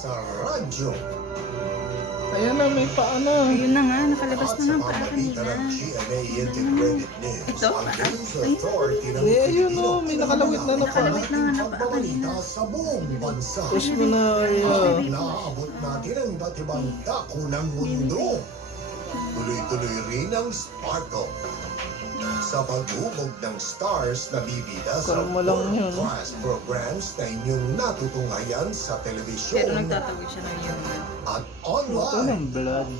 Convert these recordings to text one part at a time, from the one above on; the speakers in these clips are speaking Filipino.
sa radyo. Ayan na, may paa na. Ayun na nga, nakalabas At na sa ng paa pamamagitan kanina. ng GMA Integrated News, Ito, ang paa. News Authority ng Hindi, ayun, Pilipino, oh, may nakalawit na na paa. Nakalawit na nga na paa pagbabalita kanina. sa buong bansa. Push mo na, Arya. Naabot natin ang iba't ibang dako ng mundo. Tuloy-tuloy rin ang Sparkle. Sa pag-ubog ng stars na bibida sa Kalma lang yun. world-class programs na inyong natutunghayan sa Pero telebisyon nagtatawid siya ng human. at Ito online. ng blood.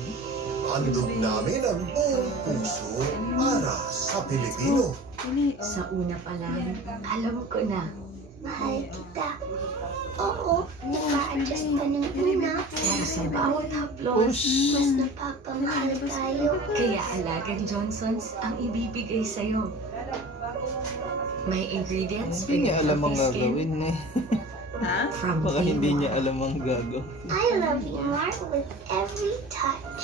Handog namin ang buong puso para sa Pilipino. Sa una pa lang, alam ko na. Mahal kita. Oo, naka-adjust pa ng una. Pero sa bawat haplos, Push. mas napapamahal tayo. Kaya Alagang Johnson's ang ibibigay sa'yo. May ingredients for Hindi niya your alam ang healthy skin gagawin eh. Ha? from Baka day hindi one. niya alam ang gagawin. I love you more with every touch.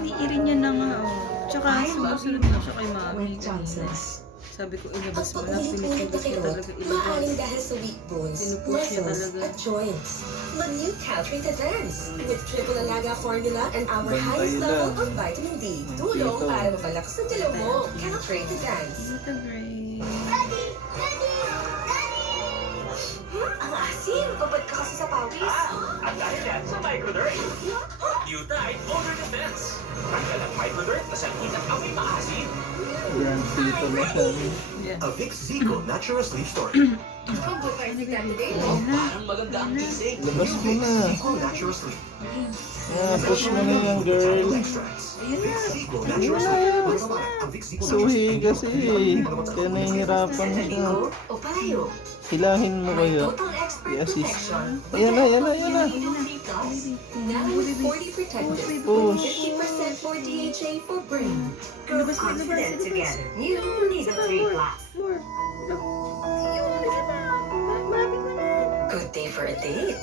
Iirin niya na nga, oh. Tsaka sumusunod na siya kay mami. With Johnson's. Sabi ko, ilabas mo na. Pag-ulit-ulit na Pinipilit niya kirot, talaga maaaring ilabas. dahil sa weak bones, Pinupush niya muscles, talaga. at joints. Mag-new Caltrate Advance with Triple Alaga Formula and our Bantay highest level lang. of vitamin D. Tulong Dito. para mapalakas ang dilaw mo. Caltrate Advance. Dito, Gray. Ang asim! Babad ka kasi sa pawis. At dahil yan sa Microdert. New Tide Odor Defense. Tanggal ang Microdert na sanhin at amoy maasim. Grand Tito na siya. Yeah. A Vicks Zico Natural Sleep Store. Parang maganda ang gising. Labas mo na. Zico Natural Sleep. Ah, push mo na yan, girl. Extracts. Vicks Zico Ayun Natural na, Sleep. ayun. Basta ang Vicks Zico Natural Suhi Sleep. kasi. Kaya nahihirapan na siya. O payo. Hilahin mo May kayo. total expert I-assist. protection. Ayan na, ayan na, ayan na. Now with 40 protected. Push. 50% for DHA for brain. Grow Labas, labas, confident labas. together. You need a 3 plus. More. Ayun, isa na. Malapit na na. Good day for a date.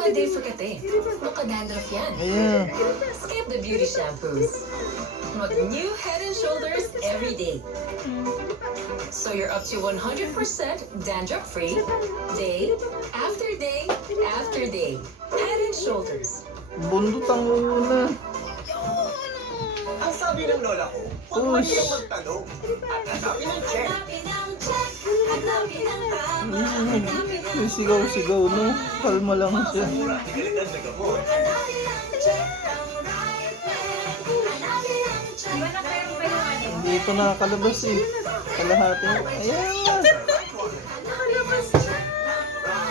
Good day for kate. Makadandruff yan. Ayan. Skip the beauty shampoos. Mag new Head and Shoulders every day. So you're up to 100% dandruff-free, day after day after day. Head and Shoulders. Bundot ang una. Ang sabi ng lola ko, huwag Push. mahirap magtanong. At hanapin ang check. May sigaw-sigaw, no? Kalma lang siya. Mura at galitan na gamot. Dito nakakalabas eh. Kalahati.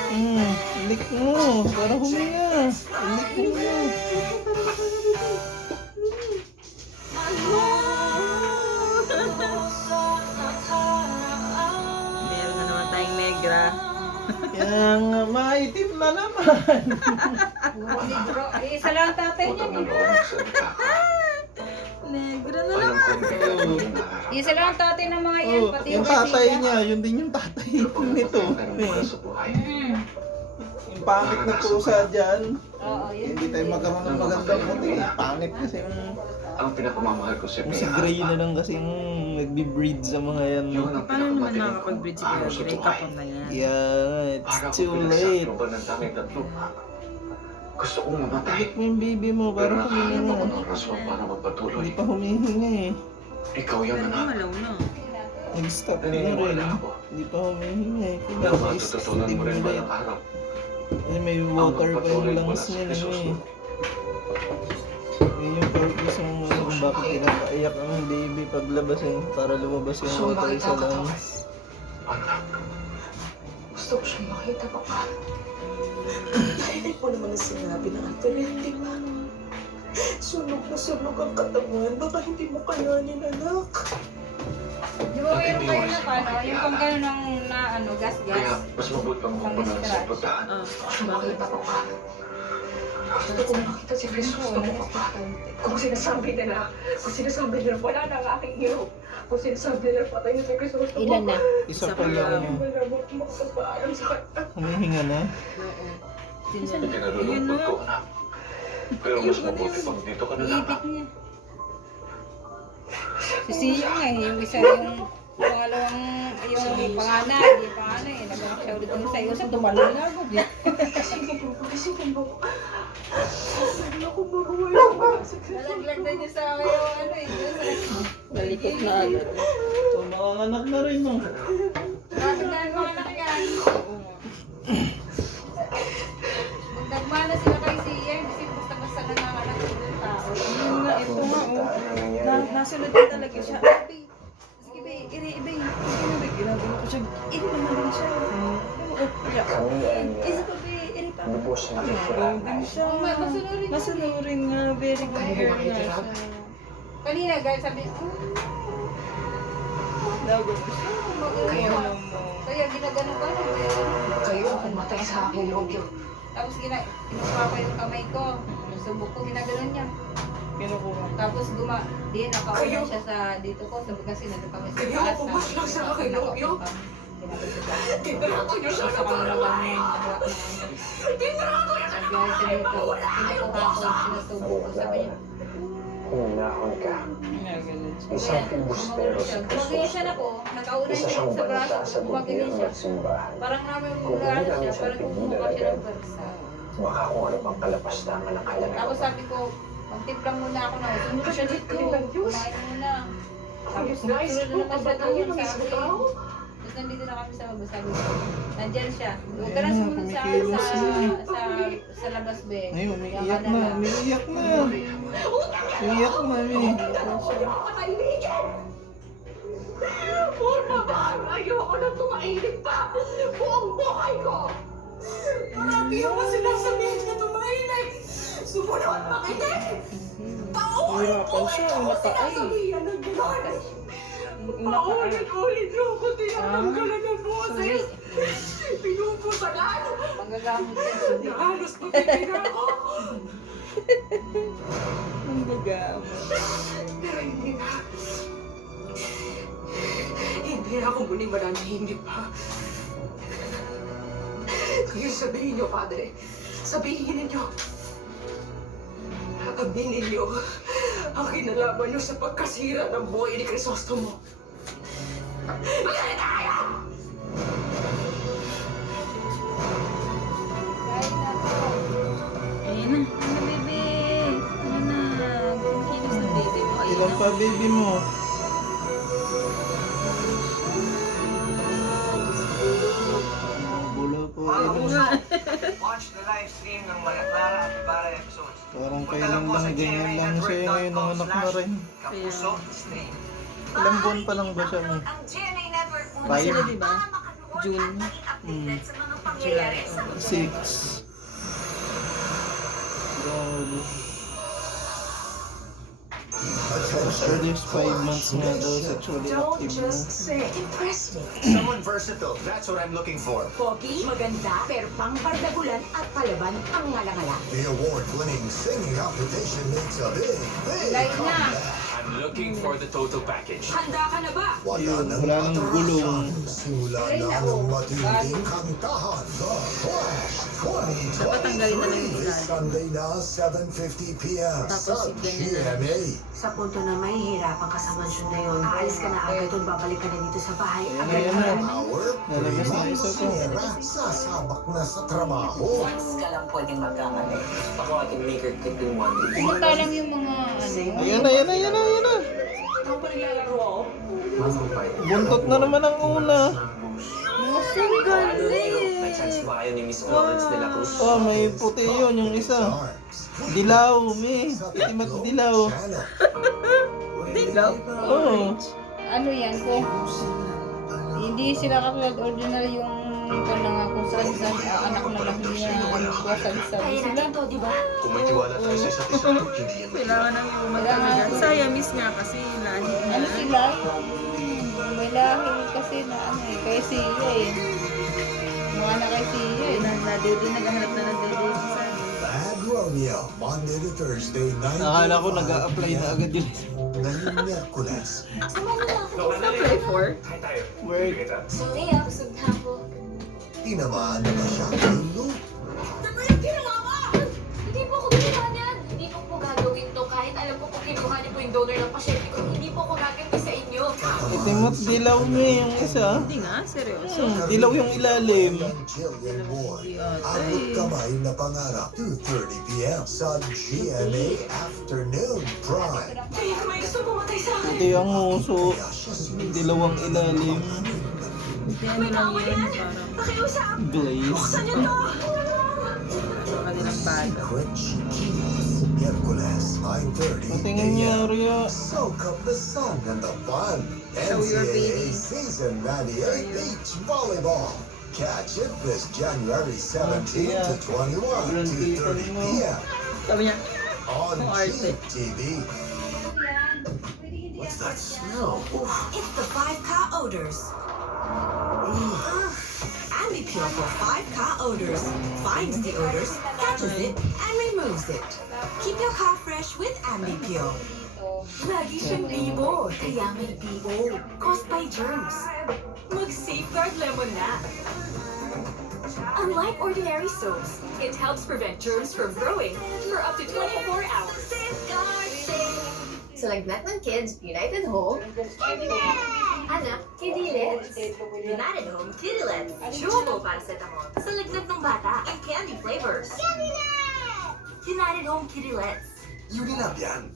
Ayan na. Ilik mo. Para huminga. Ilik mo. Meron na naman tayong negra. Yan nga, maitim na naman. Isa lang tatay niya. Negra na naman. Isa lang tatay ng mga yan. Oh, Pati yung tatay niya, yun din yung tatay nito. Yung pangit na pusa dyan. Oo, yun. Hindi tayo magkaroon ng magandang puti. Pangit kasi yung... Ang pinakamamahal ko sa Yung si Gray na lang kasi yung nagbe-breed sa mga yan. Yun ang Paano naman pinakamatiling nakakapag-breed si araw Kuya sa Gray? buhay. Kapon na yan. Yeah, Para it's ko too late. pinasaklo ba ng tanging tatlo? Gusto kong mamatay. Halik mo yung baby mo para Pero nakahanap ako huminga. ng rason para magpatuloy. Hindi pa humihinga eh. Ikaw yung Pero anak. malaw na. Nag-stop ka na rin. Naniniwala ako. Hindi pa humihinga eh. Na Kailangan matututunan mo rin ba i-stimulate. ng araw? Kasi may water pa yung lungs niya eh. Yun yung purpose ng kung bakit pinapaiyak ang baby paglabas eh. Para lumabas yung water sa lungs. Anak, Gusto ko siyang makita pa pa. Hindi po naman ang sinabi ng Antoinette, di ba? Sunog na sunog ang katawan. Baka hindi mo kayanin, anak. Di ba mayroon kayo na paano? Yung pang gano'n ng na ano, kaya gas-gas. mas mabuti pang kumpuna sa puntahan. Ah, Makita pa pa. Gusto ko makita si Chris. Gusto ko pa pa. Kung sinasabi nila wala na ang aking hero. Kung sinasabi nila patay na si Chris. Gusto ko Ilan na? Isa pa lang. wala mo makapaalam sa kanya. Humihinga na. oo. Yun Ikinalulungkot na. ko, anak. Pero mas mabuti pang dito ka na lang. Iipit niya. Si Siyo nga eh, yung isa yung Pangalawang, yung panganay, di panganay, naganak siya ulit ng sayo sa tumalon na ako. Nalaglag na niya sa yung ano eh. Nalikot na agad. So, makanganak na rin, no? Bakit na yung mga anak yan? Magdagmana sila kay Siya, kasi basta-basta na nanganak ng tao. Yun nga, ito nga, oh. Nasunod na talaga siya. Sige, be, iri, ibe. Sige na, be, ginagawa ko siya. Iri naman lang siya. Isa pa, be, iri pa. Gawin siya. Masunurin. Masunurin nga, very good girl nga siya. Kanina guys, sabi, Nago ko siya. kayo. Kaya ginagano ka na. Kayo ang pumatay sa akin, Logyo. Tapos kinukuha ko yung kamay ko. Yung subok ko, ginaganon niya. Kinukuha. Tapos nakaulan siya sa dito ko. Sabi kasi nandun kami sa Kayo, taas. pumas lang sa akin, Logyo. Tinira ko niyo siya na para lang. Tinira ko niyo siya na para lang. Wala kayong Sinusubok ko. Sabi niya, Huminahon ka. Ginaganon siya. Isang filibustero si gumagano Kristus. siya na po. Nakaulan Isa siya siyang sa balita braso. sa Gumagano gobyerno siya. at simbahan. Parang namin Kung mula hindi siya. namin siya Parang kumuha siya tigil ng versa. Baka kung ano pang kalapastangan ang kailangan. Tapos sabi ko, magtimplang muna ako na. Sumunod siya dito. Kumain muna. Tapos sunod na naman siya doon sa akin. Tapos nandito na kami sa labas. Sabi ko, nandyan siya. Huwag ka na sumunod sa akin sa labas, be. Ay, Yan umiiyak ka na. lang. Umiiyak na. Umiiyak na, Mi. Purna ba? Ayoko na tumahimik pa. Buong buhay ko. Marami naman sinasabihin na tumahimik. Sumunod makinig. Hirapan siya, nakaay. Sinasabihan ng gano'n. Paulit-ulit niyo ako tinatanggalan ng boses. Pinupusagan. Manggagamot yan. Na halos matitin ako. Ang gagam. Pero hindi na. Hindi na ako muli mananahimik pa. Kaya sabihin niyo, Padre. Sabihin ninyo. Aminin niyo ang kinalaman niyo sa pagkasira ng buhay ni Crisostomo. Magsalita kayo! Kain na po. Ayun na. Ano, baby? Ayun na. Kilos na baby mo. Ayun Ilan na. pa, baby mo? Bulo po. Watch the live stream ng Maria Clara at Ibarra episodes. Parang kailan lang ganyan lang siya. Ngayon ang anak na rin. Kapuso stream. Ilang buwan pa lang ba siya, Mi? Sila, di ba? June. July. 6. Grabe. Tapos for this 5 months nga daw sexually Don't active na. just say, impress me. Someone versatile, that's what I'm looking for. Pogi, maganda, pero pang bardagulan at palaban ang ngalangala. The award-winning singing competition makes a big Lain na. comeback. I'm looking for the total package. Handa ka na ba? Wala nang Wala nang gulong. atrasan. Simula na ang matinding kantahan. The Flash 2023. Napatanggalin na lang yung This Sunday na 7:50 p.m. sa Tapos ganyan na. GMA. Sa punto na mahihirapan ka sa mansyon na yun, aalis ka na agad at babalik ka na dito sa bahay. Ayan na, yan na. Our Nalabas na isa to. Sierra sasabak na sa trabaho. Once ka lang pwedeng magkamali. Ako, I can make her kick in one. Pumunta lang yung mga Ayan na, yan na, yan na, yan na. Ako pa naglalaro ako. Buntot na naman ang una. Ang galing. Nagsansbayo ni Miss Florence de la Cruz. Oh, may puti yun, yung isa. Dilaw, Mi. Itim at dilaw. Dilaw? Oo. ano yan kung hindi sila katulad ordinary yung kailangan kung saan anak na lang niya sabi Kaya sila. natin to, di ba? Kung may tiwala tayo sa isa't isa, hindi yan Kailangan ng human talaga. Saya, miss nga kasi lahi niya. Ano sila? May lahi kasi na ano eh, kay Siya eh. Mga anak kay Siya eh. Nadede, naghahanap na ng dede. Bad Romeo, Monday to Thursday, 9 Nakala ko nag-a-apply na agad yun. Ngayong Miyerkules. Play for? Tayo tayo. Work. Sorry, busog na ako. Tinamaan na ba siya ng loop? Ano yung ginawa mo? Hindi po ako gumawa niyan. Hindi po gagawin to kahit alam ko kung kinuha niyo po yung donor ng pasyente ko. Hindi po ako gaganti sa inyo. Itim at dilaw mo yung isa. Hindi nga, seryoso. Dilaw yung ilalim. Jillian Moore, Abot Kamay na Pangarap, 2:30 p.m. sa GMA Afternoon Prime. Ito yung uso. Dilaw ang ilalim. Hindi ano lang yun, parang Glaze. sa kanilang bag. Secret Chiquis, Miyerkules, 5:30 Patingin niya, Ria. Soak up the sun and the fun. Show your NCAA baby. Season 98 Beach Volleyball. Catch it this January 17 to 21, 2:30 p.m. Sabi niya, on Ang arte. GTV. What's that smell? It's the 5K odors. Andy Pure for 5K odors. Finds the odors, catches it, and removes it. Keep your car fresh with Andy Pure. Lagi siyang bibo, kaya may bibo. Caused by germs. Mag-safeguard lemon na. Unlike ordinary soaps, it helps prevent germs from growing for up to 24 hours. Sa lagnat ng kids, United Home. Anak, Kidilets. United Home Kidilets. Chewable paracetamol sa lagnat ng bata and candy flavors. United Home Kidilets. Unilab yan.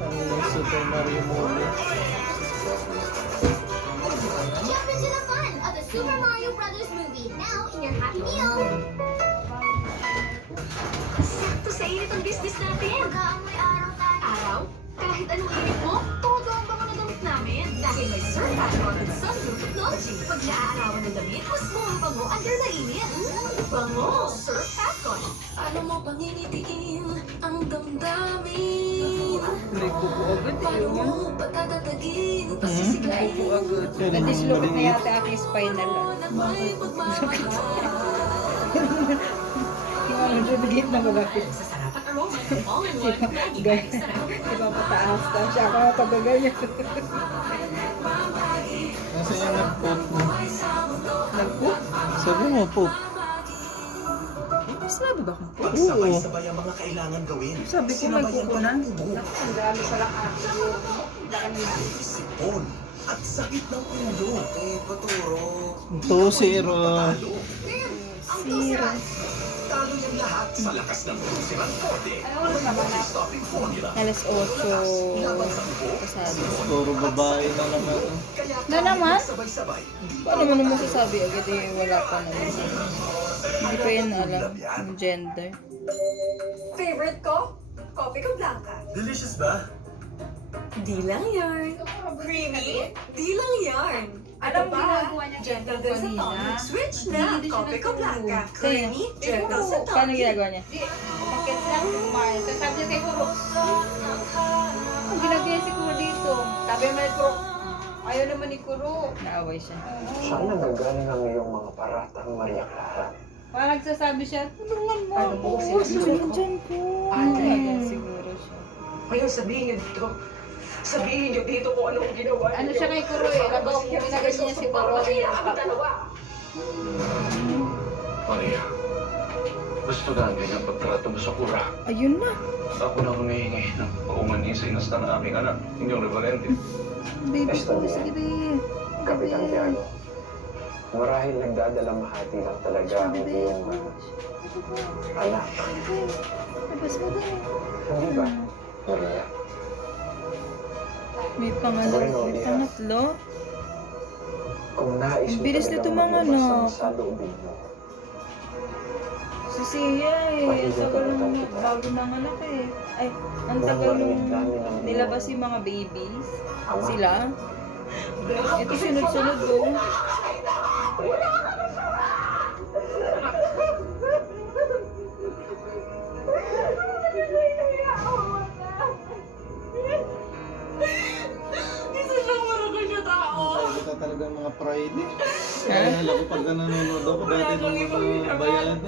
Ano yung Super Mario movie? Jump into the fun of the Super Mario Brothers movie, now in your Happy Meal. Sakto sa init ang business natin. Mag-aamoy araw tayo. Araw? Kahit anong init mo, todo ang bango na damit namin. Dahil may Surf Atron and Sunroof Technology. Pag naaarawan ng damit, mas bumabango under na init. Bango! Surf Atron. Alam mo bang initiin ang damdamin? may kuko agad eh. Paano Yun. mo patatatagin? Kuko Pasisiglayin agad. Pero Nadislocate na maliit. yata aking spinal. na may pagmamahal. Yung ano, nabigit na bagay. Sa sarap at aroma, all-in-one, Maggi Gaya. Maggi sarap. Diba pataas na siya ako na tagaganyan. Nasa yung nag-poop mo? Nag-cook? Sabi mo, poop. Sinabi ba kung Pagsabay-sabay ang mga kailangan gawin. sabi ko nagkukunan? Ang dami palang aso. Sipon at sakit ng ulo. Paturo. 2-0. Talo. Talo yan lahat sa lakas ng Crucial Forte. Ano oras naman na? Stopping formula. Alas 8. Laban sa ubo. Kasado. Puro babae na naman. Kaya Na naman? sabay-sabay. Paano mo naman sasabi agad eh, wala pa naman. Hindi pa yan alam yung gender. Favorite ko? Kopi ko blanca. Delicious ba? Di lang yarn. Creamy? Di lang yarn. Alam mo, ba? ginagawa niya Gentle din sa kanina. tongue. Switch na. Hindi siya Kopi ko natulog. blanca. Kaya, Creamy? Gentle sa tongue. paano ginagawa niya? Bakit lang kumain? Sabi niya kay Kuro. Ang ginagawa si Kuro dito. Sabi naman ni Kuro. Ayaw naman ni Kuro. Naaway siya. Saan nagagaling ang iyong mga paratang Maria Clara? Parang nagsasabi siya, tulungan mo Paano ako. mo sinasabi ko? Diyan ko. Siguro siya. Ngayon sabihin niyo dito. Sabihin niyo dito kung anong ginawa niyo. Ano siya kay Kuro eh. Nagawa ko ginagawa niya si Kuro. Kaya kami dalawa. Maria, gusto na ang ganyang pagtrato mo sa kura. Ayun na. Ako na humihingi ng paumanhin sa inasta ng aming anak, inyong Revalente. Baby ko. Sige baby. Kapitan Tiago, marahil nagdadalamhati lang talaga ang iyong anak. Labas mo din. Hindi ba, Maria? May pangatlo. Kung nais mo Bilis talagang nito mga maglabas ang anak. saloobin mo, Si Sia eh. Ang tagal nung bago ng anak eh. Ay, ang tagal nung nilabas yung mga babies. Sila. Ito sunod-sunod oh. Ito talaga mga Friday. Kaya ko pag nanonood ako dati nung mga bayad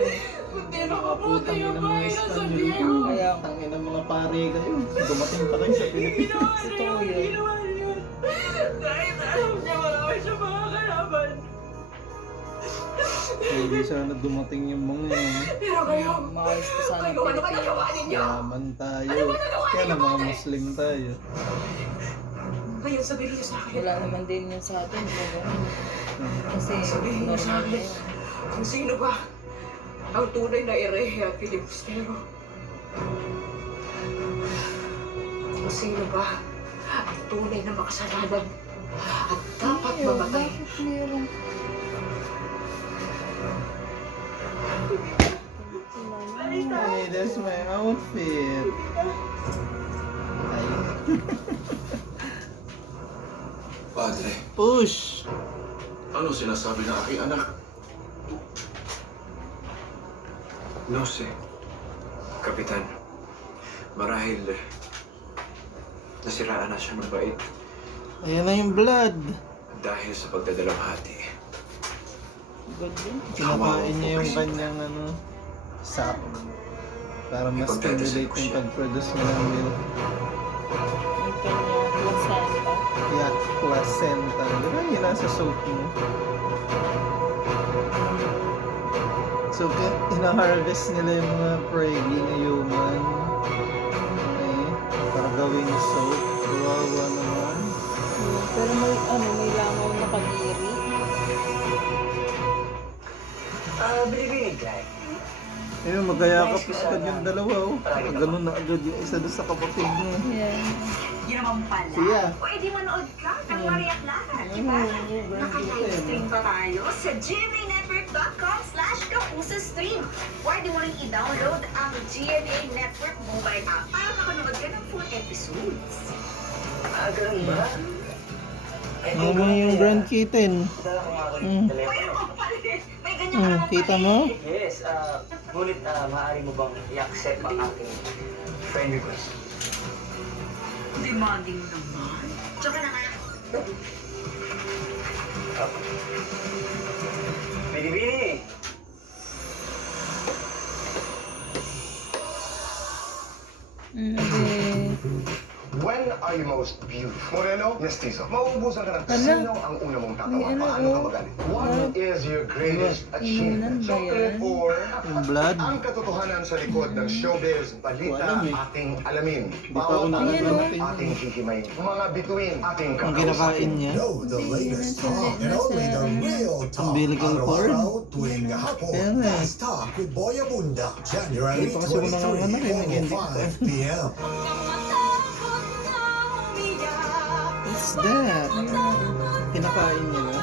mga putang ina mga Espanyol. Kaya Tangin ng mga pare kayo. Dumating pa kayo sa Pilipinas. totoo yun. Kahit alam niya marami siya mga kalaban. Hindi sana dumating yung mga yan. Pero kayo, Maayos pa sana kayo, ano ba nagawa ninyo? Yaman tayo. Kaya na mga Muslim tayo. Ngayon sabihin niyo sa akin. Wala naman din yun sa atin. Kasi Sabihin niyo sa normal na akin yun. kung sino ba ang tunay na erehe at filibustero. Kung sino ba ang tunay na makasalanan at dapat mamatay. Bakit meron? Hey, that's my outfit. Ay. Padre, Push! ano sinasabi ng aking anak? No sé. Kapitan, marahil nasiraan na siya ng bait Ayan na yung blood. dahil sa pagdadalamhati. Good din. Kinakain niya yung kanyang sap. Para mas stimulate yung pag-produce niya ng milk. Yung kanyang placenta. Yeah, placenta. Di ba yun nasa soap mo? So, hina-harvest nila yung mga prey na human. Okay, para gawin soap. Kawawa naman. Pero may langaw na kadiri. Binibinig, Clyde. Ayun, magkayakap na agad yung dalawa. Oh. Ganun na agad yung isa doon sa kapatid niya. Yeah. Yun naman pala. Siya. Pwede manood ka ng Maria Clara, di ba? Naka-livestream pa tayo sa gmanetwork.com/kapusastream. Pwede mo rin i-download ang GMA Network mobile app para makanood ka ng full episodes. Ganun ba? Ano mo yung Grand Kitten? Dala ko nga ako Mm. telepono. May ganyan ka naman Kita pala mo? Yes, ngunit maaari mo bang i-accept ang aking friend request? Demanding naman. Tsaka na nga. Bini-bini! When are you most beautiful? Moreno? Mestizo. Mauubusan ka ng Hala. sino ang una mong tatawa? Ay, ano, Paano ka oh. magaling? What is your greatest achievement? Inunan ba Chocolate yan? or Yung blood? ang katotohanan sa likod ng showbiz, balita, Alam eh. ating alamin. Di pa ako nakakarating. ating hihimayin. Mga bituin, ating Ang kinakain niya. Know the latest talk and only the real talk. Umbilical cord? Araw-araw, tuwing hapon. Ayan eh. Fast Talk with Boy Abunda. January Hindi pa kasi ako 23, nanganganak eh, nag-ending pa. 5 p.m. What's that? Kinakain niya ba?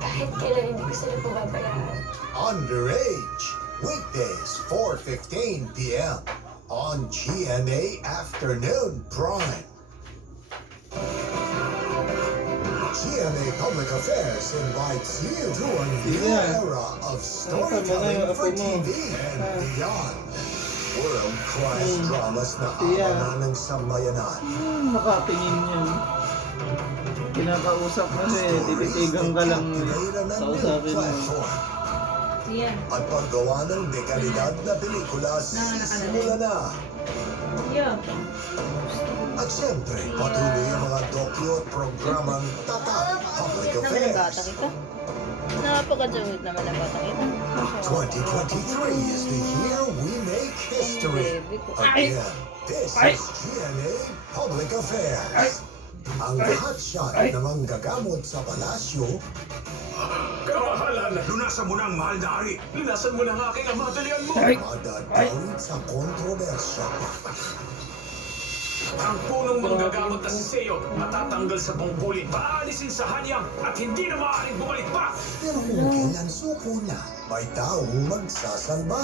Kahit kailan hindi ko sila pababayaan. Underage. Weekdays, 4:15 p.m. on GMA Afternoon Prime. GMA Public Affairs invites you to a new Yeah. era of Tama storytelling na, for ako mo. TV and beyond. World-class dramas na Yeah. aamanan ng sambayanan. Nakatingin yan. Kinakausap na siya eh. Tititigan ka lang sa usapin mo. Platform. Yan. At paggawa ng dekalidad na pelikula simula na. Yeah. At siyempre, patuloy ang mga dokyo at programang tatak public Naman ang bata affairs. kita. Napaka-jawit naman ang bata kita. 2023 is the year we make history. Baby ko. Again, this is GMA Public Affairs. Ang hotshot na manggagamot sa palasyo, Kamahalan! Lunasan mo na ang mahal na ari! Lunasan mo na ang aking amadalian mo! madadawit sa kontrobersya. Ang punong manggagamot na si Seo matatanggal sa bungkulin, paalisin sa hanyang at hindi na maaaring bumalik pa! Pero kung kailan suko na, may taong magsasalba.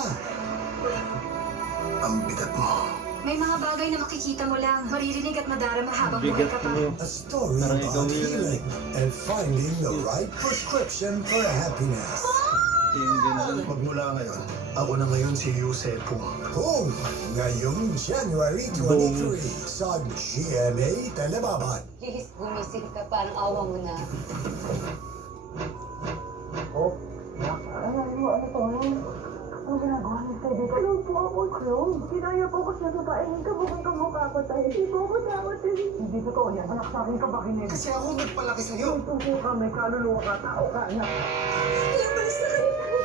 Ang bigat mo. May mga bagay na makikita mo lang, maririnig at madarama habang buhay Bigat ka pa. mo. A story Parang ikaw about yun. healing and finding the right prescription for happiness. Yung ganun. Magmula ngayon, ako na ngayon si Yusepo. Kung ngayong January 23 sa GMA Telebabad. Please, gumising ka. Parang awa mo na. Ano to? Ano ginagawa niyo? Pwede ka lang focus na sa paingin ka mukhang kamukha ko tayo. Hindi ko ako takot eh. Hindi totoo yan. Anak sa akin ka ba kinin? Kasi ako nagpalaki sa'yo. Tubo ka, may kaluluwa ka, tao ka, anak.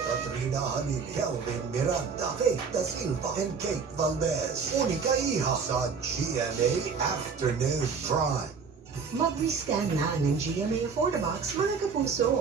Katrina Haniliao, Miranda, Kate Da Silva, and Kate Valdez. Unika Iha sa GMA Afternoon Drive. Mag-rescan na ng GMA Affordabox, mga kapuso.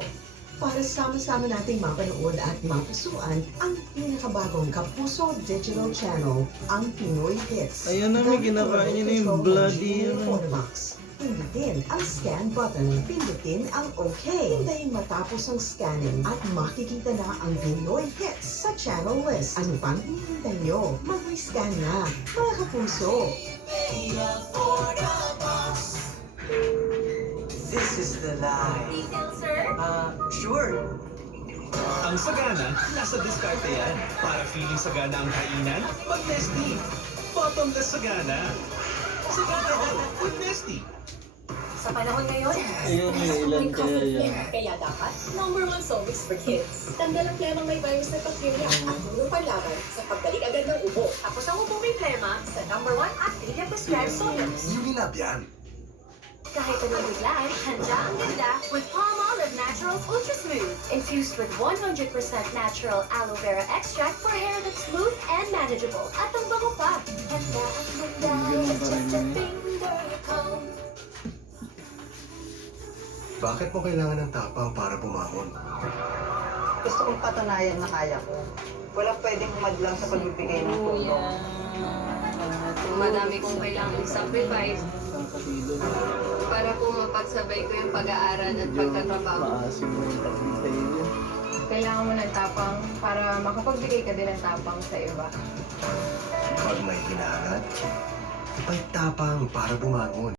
Para sama-sama nating mapanood at mapusuan ang pinakabagong Kapuso Digital Channel, ang Pinoy Hits. Ayun na, may kinakain niya na yung bloody GMA ano. Affordabox. Pindutin ang scan button. Pindutin ang OK. Hintayin matapos ang scanning at makikita na ang Pinoy Hits sa channel list. Ano pang hinihintay nyo? Mag-rescan na, mga kapuso. This is the lie. Details, sir? Sure. Ang sagana, nasa diskarte yan. Para feeling sagana ang kainan, mag-Nesty. Bottomless sagana. Sagana all with Nesty. Sa panahon ngayon, Ayun, may ilan kaya yan. kaya dapat #1 Solvix for Kids. Tanda lang lemang may virus na bacteria at tulong panlaban sa pagbalik agad ng ubo. Tapos ang ubo may plema sa #1 Activia Prescribed Solvix. Unilab yan. Kahit anong biglaan, handa ang ganda with Palmolive Naturals Ultra Smooth. Infused with 100% natural aloe vera extract for hair that's smooth and manageable. At ang bango pa, handa ang ganda with just a finger comb. Bakit mo kailangan ng tapang para bumangon? Gusto kong patunayan na kaya ko. Walang pwedeng madlang sa pagbibigay ng tulong. Madami kong kailangang sacrifice Kakatilo. para po mapagsabay ko yung pag-aaral at pagtatrabaho. Maasim mo yung tayo. Kailangan mo ng tapang para makapagbigay ka din ng tapang sa iba. Pag may hinahangad, may tapang para bumangon.